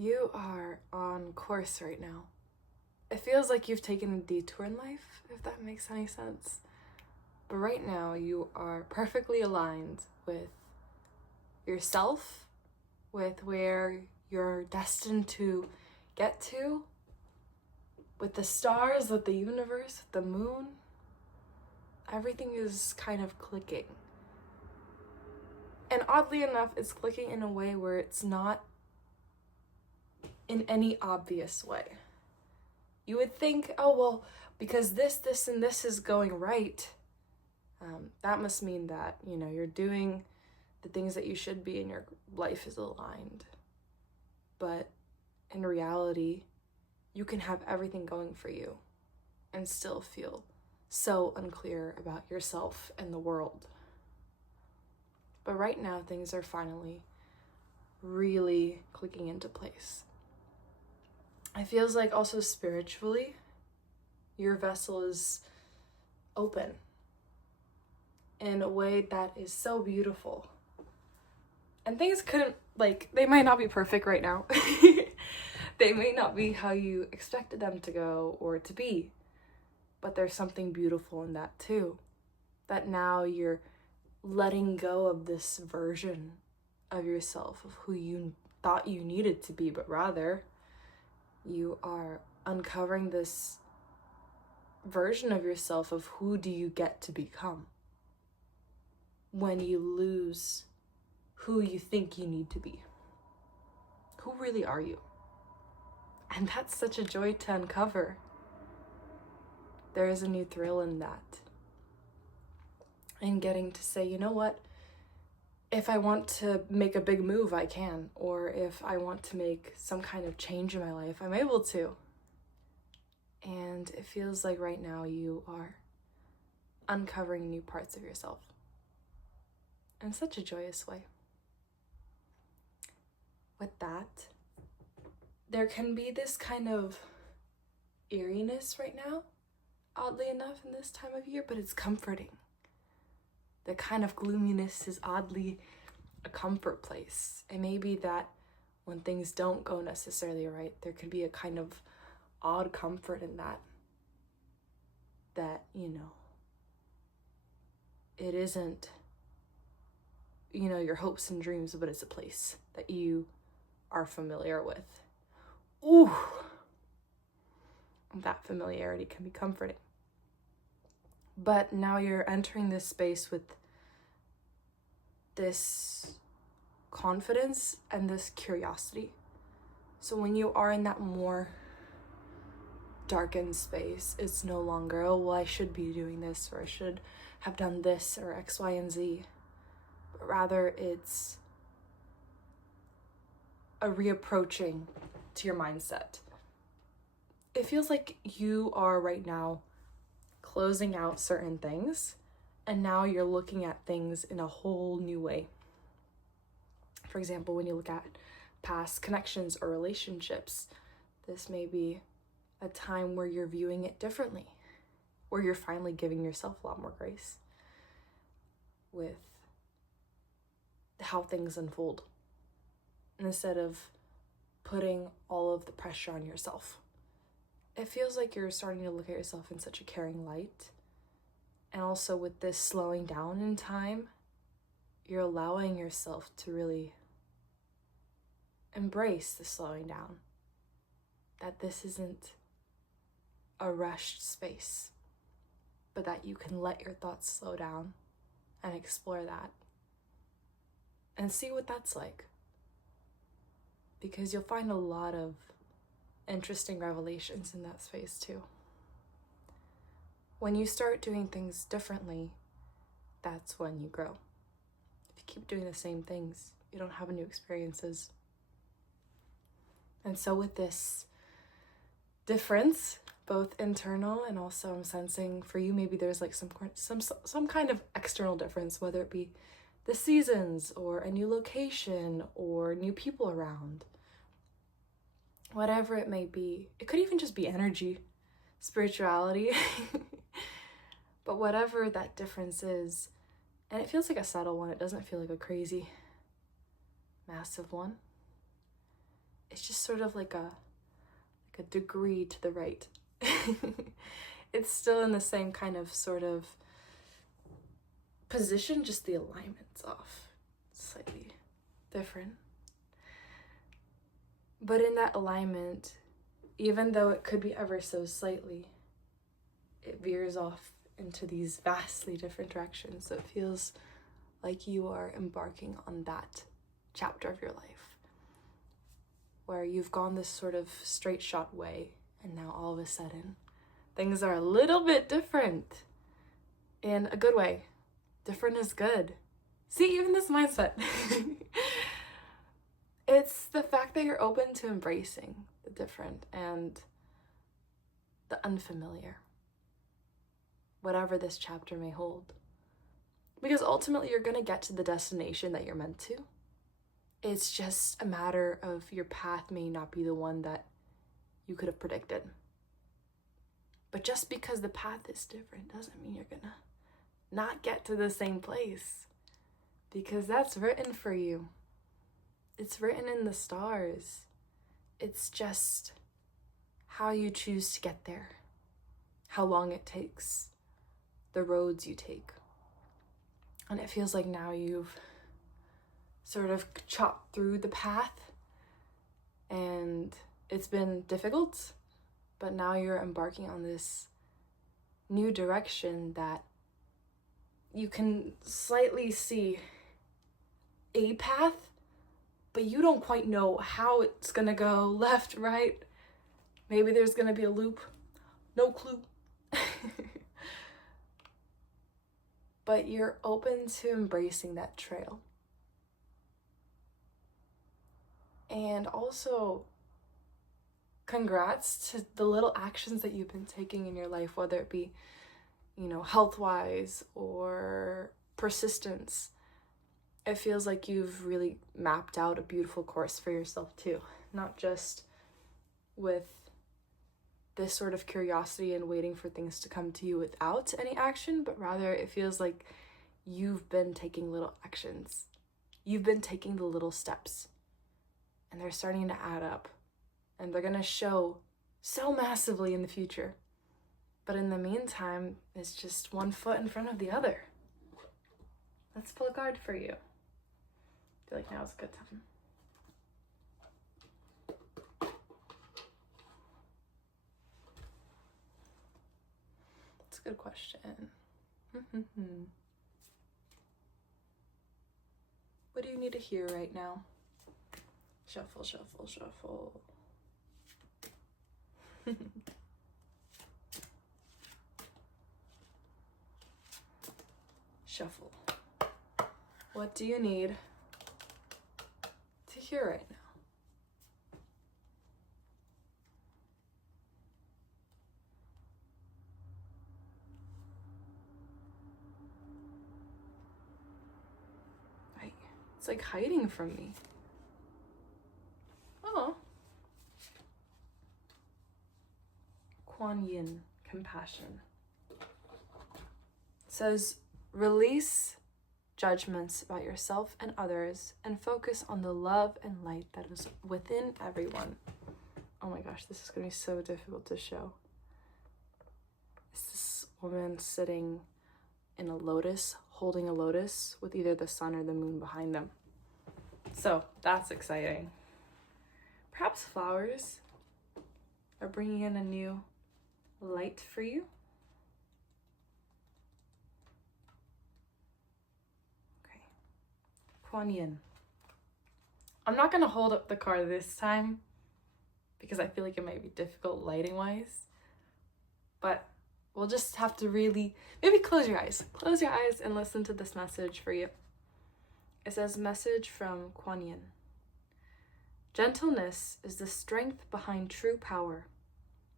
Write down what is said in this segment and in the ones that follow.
You are on course right now. It feels like you've taken a detour in life, if that makes any sense. But right now, you are perfectly aligned with yourself, with where you're destined to get to, with the stars, with the universe, with the moon. Everything is kind of clicking. And oddly enough, it's clicking in a way where it's not in any obvious way. You would think, oh, well, because this, and this is going right, that must mean that, you're doing the things that you should be and your life is aligned. But in reality, you can have everything going for you and still feel so unclear about yourself and the world. But right now, things are finally really clicking into place. It feels like also spiritually, your vessel is open in a way that is so beautiful. And things they might not be perfect right now. They may not be how you expected them to go or to be. But there's something beautiful in that too. That now you're letting go of this version of yourself, of who you thought you needed to be, but rather you are uncovering this version of yourself of who do you get to become when you lose who you think you need to be. Who really are you? And that's such a joy to uncover. There is a new thrill in that. And getting to say, you know what? If I want to make a big move, I can. Or if I want to make some kind of change in my life, I'm able to. And it feels like right now you are uncovering new parts of yourself in such a joyous way. With that, there can be this kind of eeriness right now, oddly enough, in this time of year, but it's comforting. The kind of gloominess is oddly a comfort place. It may be that when things don't go necessarily right, there could be a kind of odd comfort in that, it isn't, your hopes and dreams, but it's a place that you are familiar with. Ooh, that familiarity can be comforting. But now you're entering this space with this confidence and this curiosity. So when you are in that more darkened space, it's no longer, oh, well, I should be doing this, or I should have done this, or X, Y, and Z. But rather, it's a reapproaching to your mindset. It feels like you are right now closing out certain things, and now you're looking at things in a whole new way. For example, when you look at past connections or relationships, this may be a time where you're viewing it differently, where you're finally giving yourself a lot more grace with how things unfold, instead of putting all of the pressure on yourself. It feels like you're starting to look at yourself in such a caring light. And also with this slowing down in time, you're allowing yourself to really embrace the slowing down. That this isn't a rushed space, but that you can let your thoughts slow down and explore that and see what that's like. Because you'll find a lot of interesting revelations in that space too. When you start doing things differently, that's when you grow. If you keep doing the same things, you don't have new experiences. And so with this difference, both internal and also I'm sensing for you, maybe there's like some kind of external difference, whether it be the seasons or a new location or new people around. Whatever it may be. It could even just be energy, spirituality. But whatever that difference is, and it feels like a subtle one, it doesn't feel like a crazy, massive one. it's just sort of like a degree to the right. It's still in the same kind of sort of position, just the alignment's off. Slightly different. But in that alignment, even though it could be ever so slightly, it veers off into these vastly different directions. So it feels like you are embarking on that chapter of your life where you've gone this sort of straight shot way, and now all of a sudden things are a little bit different in a good way. Different is good. See, even this mindset. It's the fact that you're open to embracing the different and the unfamiliar, whatever this chapter may hold. Because ultimately you're going to get to the destination that you're meant to. It's just a matter of your path may not be the one that you could have predicted. But just because the path is different doesn't mean you're going to not get to the same place. Because that's written for you. It's written in the stars. It's just how you choose to get there, how long it takes, the roads you take. And it feels like now you've sort of chopped through the path, and it's been difficult, but now you're embarking on this new direction that you can slightly see a path, but you don't quite know how it's gonna go, left, right. Maybe there's gonna be a loop. No clue. But you're open to embracing that trail. And also, congrats to the little actions that you've been taking in your life, whether it be, health-wise or persistence. It feels like you've really mapped out a beautiful course for yourself too. Not just with this sort of curiosity and waiting for things to come to you without any action, but rather it feels like you've been taking little actions. You've been taking the little steps, and they're starting to add up, and they're gonna show so massively in the future. But in the meantime, it's just one foot in front of the other. Let's pull a card for you. I feel like now's a good time. It's a good question. What do you need to hear right now? Shuffle, shuffle, shuffle. Shuffle. What do you need to hear right now? It's like hiding from me. Oh. Kuan Yin, compassion. It says, release judgments about yourself and others and focus on the love and light that is within everyone. Oh my gosh, this is going to be so difficult to show. It's this woman sitting in a lotus, holding a lotus with either the sun or the moon behind them. So that's exciting. Perhaps flowers are bringing in a new light for you. Okay. Kuan Yin. I'm not going to hold up the card this time because I feel like it might be difficult lighting wise, but we'll just have to really, maybe close your eyes and listen to this message for you. It says, message from Kuan Yin. Gentleness is the strength behind true power.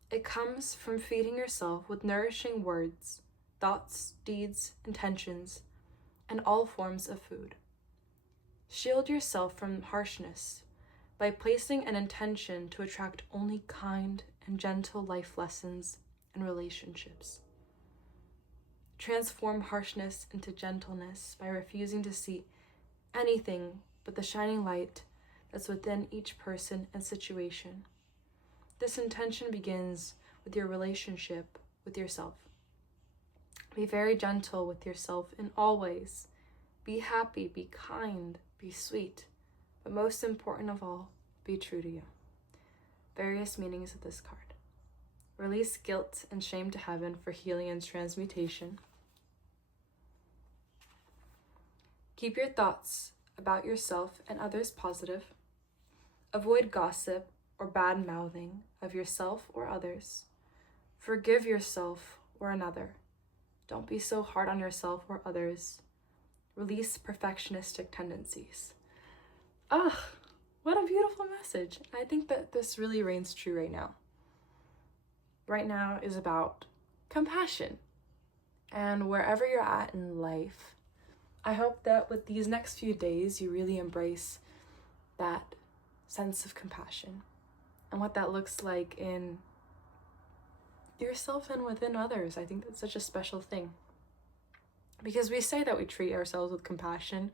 It comes from feeding yourself with nourishing words, thoughts, deeds, intentions, and all forms of food. Shield yourself from harshness by placing an intention to attract only kind and gentle life lessons and relationships. Transform harshness into gentleness by refusing to see anything but the shining light that's within each person and situation. This intention begins with your relationship with yourself. Be very gentle with yourself in all ways. Be happy, be kind, be sweet, but most important of all, be true to you. Various meanings of this card. Release guilt and shame to heaven for healing and transmutation. Keep your thoughts about yourself and others positive. Avoid gossip or bad mouthing of yourself or others. Forgive yourself or another. Don't be so hard on yourself or others. Release perfectionistic tendencies. Ugh, what a beautiful message. I think that this really reigns true right now. Right now is about compassion. And wherever you're at in life, I hope that with these next few days, you really embrace that sense of compassion and what that looks like in yourself and within others. I think that's such a special thing. Because we say that we treat ourselves with compassion,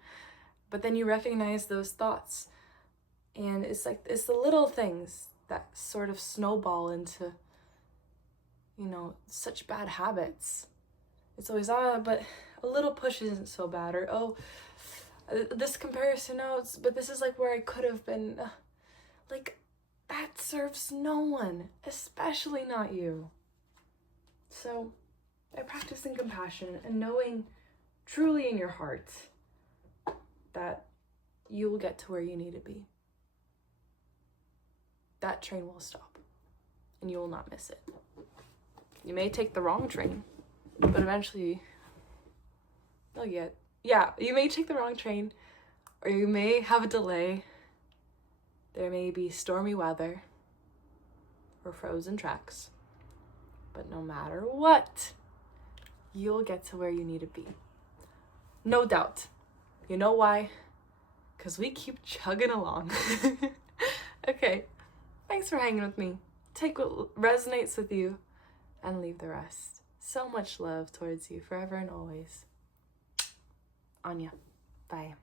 but then you recognize those thoughts. And it's the little things that sort of snowball into, such bad habits. It's always, but a little push isn't so bad. Or, this comparison notes, but this is like where I could have been. That serves no one, especially not you. So, by practicing compassion and knowing truly in your heart that you will get to where you need to be, that train will stop and you will not miss it. You may take the wrong train, but eventually you'll get, you may take the wrong train, or you may have a delay. There may be stormy weather or frozen tracks, but no matter what, you'll get to where you need to be. No doubt. You know why? Because we keep chugging along. Okay, thanks for hanging with me. Take what resonates with you and leave the rest. So much love towards you forever and always. Anya. Bye.